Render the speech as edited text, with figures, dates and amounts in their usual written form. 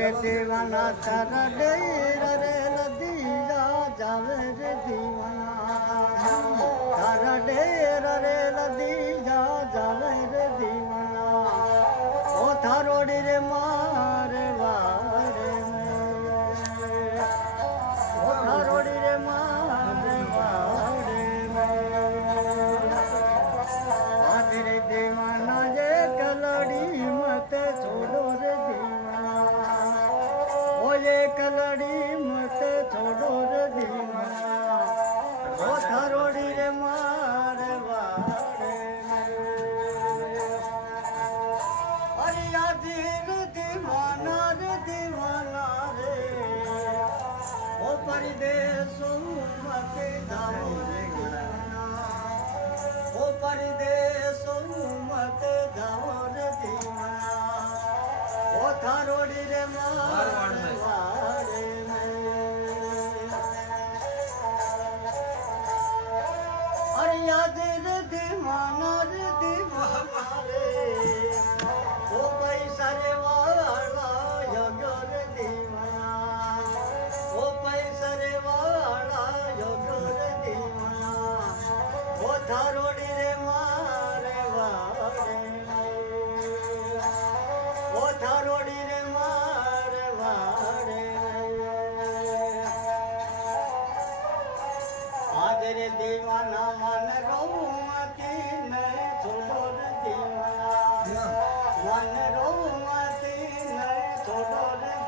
रे दीवाना तारा डेर रे लदिया जावे रे दीवाना तारा डेर रे लदिया जावे रे दीवाना ओ थारोड़ी रे मारे वारे में ओ थारोड़ी रे मारे वारे में आज रे दीवाना ये कलड़ी मत छोड़ो रे दीवाना ये कलड़ी मत छोड़ो रे दीवाना ओ थारोड़ी रे मारे वारे अरे आदि रे दीवाना रे ओ परदेसो मत जाओ रे दीवाना ओ परदेसो मत जाओ रे दीवाना ओ थारोड़ी रे मारे वारे अरे याद रे दीवाना रे ओ पैसा रे वाला योग्य रे दीवाना ओ पैसा रे वाला योग्य रे दीवाना ओ थारोड़ी रे मारे वारे ओ थारोड़ी रे मारे वारे आज रे दीवाना मन रोमती ने छोड़ दीवाना मन